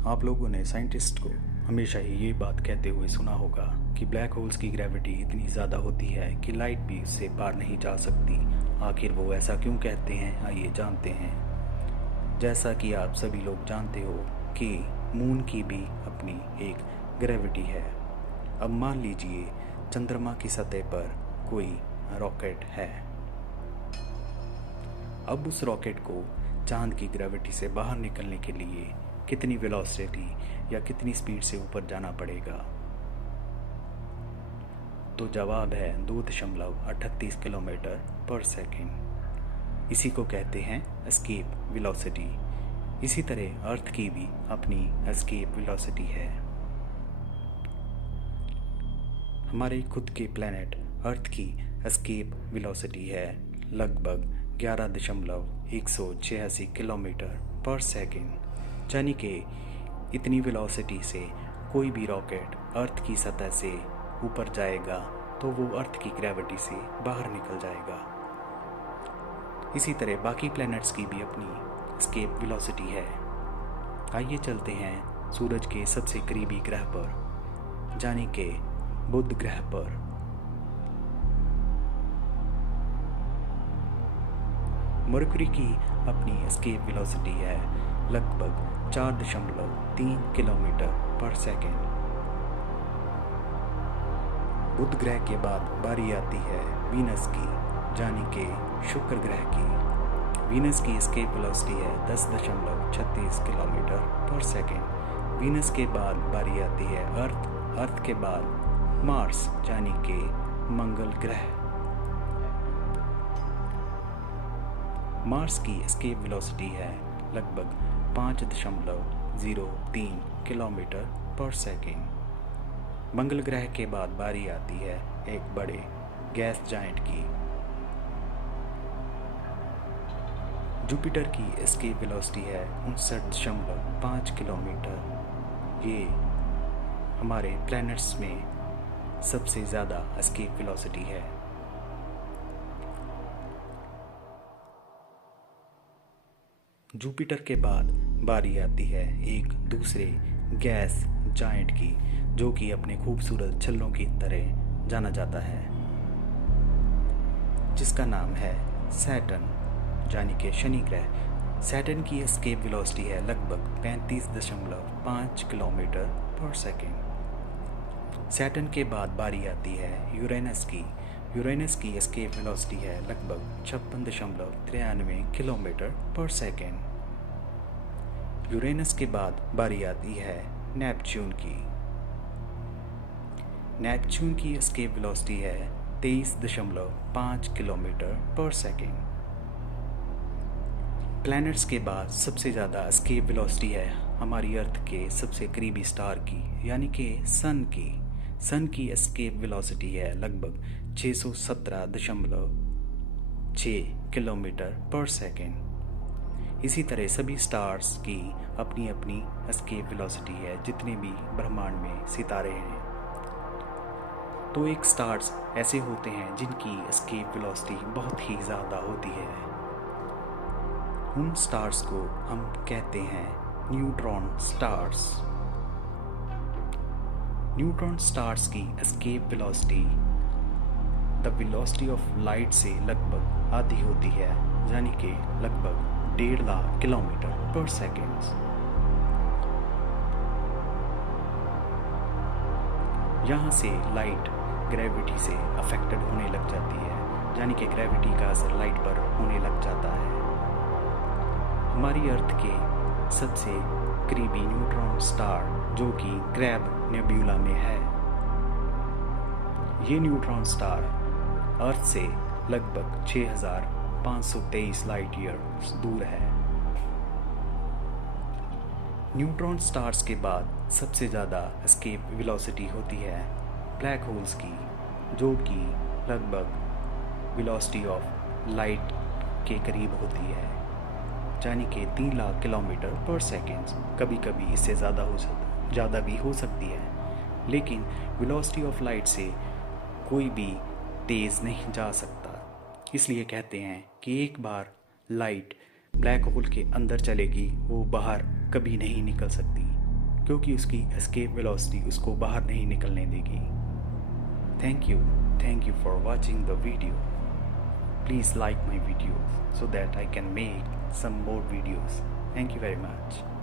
आप लोगों ने साइंटिस्ट को हमेशा ही ये बात कहते हुए सुना होगा कि ब्लैक होल्स की ग्रेविटी इतनी ज़्यादा होती है कि लाइट भी उससे पार नहीं जा सकती। आखिर वो ऐसा क्यों कहते हैं, आइए जानते हैं। जैसा कि आप सभी लोग जानते हो कि मून की भी अपनी एक ग्रेविटी है। अब मान लीजिए चंद्रमा की सतह पर कोई रॉकेट है। अब उस रॉकेट को चांद की ग्रेविटी से बाहर निकलने के लिए कितनी वेलोसिटी या कितनी स्पीड से ऊपर जाना पड़ेगा? तो जवाब है 2.38 किलोमीटर पर सेकेंड। इसी को कहते हैं एस्केप वेलोसिटी। इसी तरह अर्थ की भी अपनी एस्केप वेलोसिटी है। हमारे खुद के प्लैनेट अर्थ की एस्केप वेलोसिटी है लगभग 11.186 किलोमीटर पर सेकेंड। यानी कि इतनी वेलोसिटी से कोई भी रॉकेट अर्थ की सतह से ऊपर जाएगा तो वो अर्थ की ग्रेविटी से बाहर निकल जाएगा। इसी तरह बाकी प्लैनेट्स की भी अपनी एस्केप वेलोसिटी है। आइए चलते हैं सूरज के सबसे करीबी ग्रह पर, यानी कि बुध ग्रह पर। मरकरी की अपनी एस्केप वेलोसिटी है लगभग 4.3 किलोमीटर पर सेकेंड। बुध ग्रह के बाद बारी आती है वीनस की, यानी कि शुक्र ग्रह की। वीनस की एस्केप वेलोसिटी है 10.36 किलोमीटर पर सेकेंड। वीनस के बाद बारी आती है अर्थ के बाद मार्स, यानी कि मंगल ग्रह। मार्स की एस्केप वेलोसिटी है लगभग 5.03 किलोमीटर पर सेकेंड। मंगल ग्रह के बाद बारी आती है एक बड़े गैस जायंट की। जुपिटर की एस्केप वेलोसिटी है 59.5 किलोमीटर। ये हमारे प्लैनेट्स में सबसे ज़्यादा एस्केप वेलोसिटी है। जुपिटर के बाद बारी आती है एक दूसरे गैस जायंट की, जो कि अपने खूबसूरत छल्लों की तरह जाना जाता है, जिसका नाम है सैटर्न, यानी कि शनि ग्रह। सैटर्न की एस्केप वेलोसिटी है लगभग 35.5 किलोमीटर पर सेकेंड। सैटर्न के बाद बारी आती है यूरेनस की। यूरेनस की एस्केप वेलोसिटी है लगभग 56.93 किलोमीटर पर सेकेंड। यूरेनस के बाद बारी आती है नेपच्यून की। नेपच्यून की एस्केप वेलोसिटी है 23.5 किलोमीटर पर सेकेंड। प्लैनेट्स के बाद सबसे ज़्यादा एस्केप वेलोसिटी है हमारी अर्थ के सबसे करीबी स्टार की, यानी कि सन की। सन की एस्केप वेलोसिटी है लगभग 617.6 किलोमीटर पर सेकेंड। इसी तरह सभी स्टार्स की अपनी अपनी एस्केप वेलोसिटी है, जितने भी ब्रह्मांड में सितारे हैं। तो एक स्टार्स ऐसे होते हैं जिनकी एस्केप वेलोसिटी बहुत ही ज़्यादा होती है। उन स्टार्स को हम कहते हैं न्यूट्रॉन स्टार्स। न्यूट्रॉन स्टार्स की escape velocity the velocity of light से लगभग आधी होती है, यानी कि लगभग 1.5 लाख किलोमीटर पर सेकेंड। यहाँ से लाइट ग्रेविटी से अफेक्टेड होने लग जाती है, यानी कि ग्रेविटी का असर लाइट पर होने लग जाता है। हमारी अर्थ के सबसे करीबी न्यूट्रॉन स्टार, जो कि क्रैब नेब्यूला में है, ये न्यूट्रॉन स्टार अर्थ से लगभग 6523 लाइट ईयर दूर है। न्यूट्रॉन स्टार्स के बाद सबसे ज़्यादा एस्केप वेलोसिटी होती है ब्लैक होल्स की, जो कि लगभग वेलोसिटी ऑफ लाइट के करीब होती है, यानी कि 3 लाख किलोमीटर पर सेकेंड। कभी कभी इससे ज़्यादा भी हो सकती है, लेकिन वेलोसिटी ऑफ लाइट से कोई भी तेज़ नहीं जा सकता। इसलिए कहते हैं कि एक बार लाइट ब्लैक होल के अंदर चलेगी, वो बाहर कभी नहीं निकल सकती। क्योंकि उसकी एस्केप वेलोसिटी उसको बाहर नहीं निकलने देगी। Thank you for watching the video. Please like my videos so that I can make some more videos. Thank you very much.